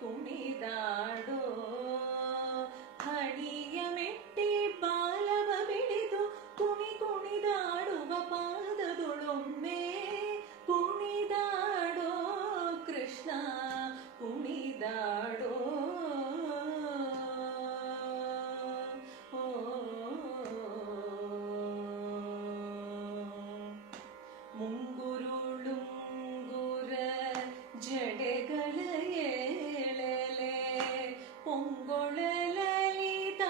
ಕುಣಿದಾಡೋ ಹಣಿಯ ಮೆಟ್ಟಿ ಬಾಲವ ಬಿಡಿದು ಕುಣಿದಾಡುವ ಪಾದದೊಳೊಮ್ಮೆ ಕುಣಿದಾಡೋ ಕೃಷ್ಣ ಕುಣಿದಾಡೋ ಮುಂಗುರುಳುಂಗುರ ಜಡೆಗಳ ಏಳಲೆ ಪೊಂಗೊಳಲಿದ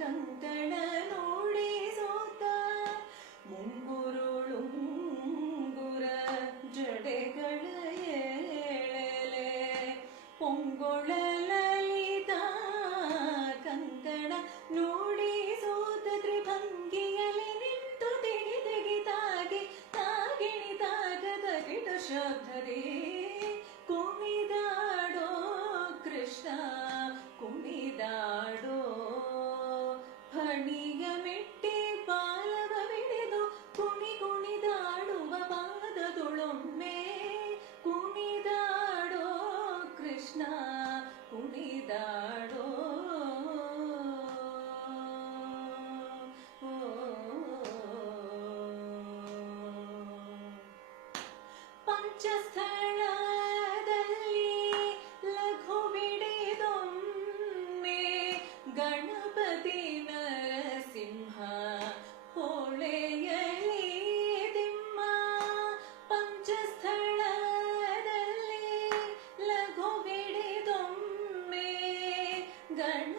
ಕಂಕಣ ನೋಡಿ ಸೋತ ಮುಂಗುರುಳುಂಗುರ ಜಡೆಗಳ ಏಳಲೆ ಪೊಂಗೊಳಲಿದ ಕಂಕಣ ನೋಡಿ ಸೋತ ತ್ರಿಭಂಗಿಯಲ್ಲಿ ನಿಂತು ತೆಗೆದಾಗಿ ತಾಗಿಣಿದಾಗದ ಶಬ್ದದೇ ಕುಣಿದಾಡೋ ಕೃಷ್ಣ ಕುಣಿದಾಡೋ ಹಣಿಯ ಮೆಟ್ಟಿ ಬಾಲವ ಬಿಡಿದು ಕುಣಿದಾಡುವ ಪಾದದೊಳೊಮ್ಮೆ ಕುಣಿದಾಡೋ ಕೃಷ್ಣ ಕುಣಿದಾಡೋ ಪಂಚಸ್ಥಳದಲ್ಲಿ ಲಘು ಬಿಡಿದೊಮ್ಮೆ ಗಣಪತಿ ನರಸಿಂಹ ಹೊಳೆಯಲಿ ದಿಮ್ಮ ಪಂಚಸ್ಥಳದಲ್ಲಿ ಲಘು ಬಿಡಿದೊಮ್ಮೆ ಗಣ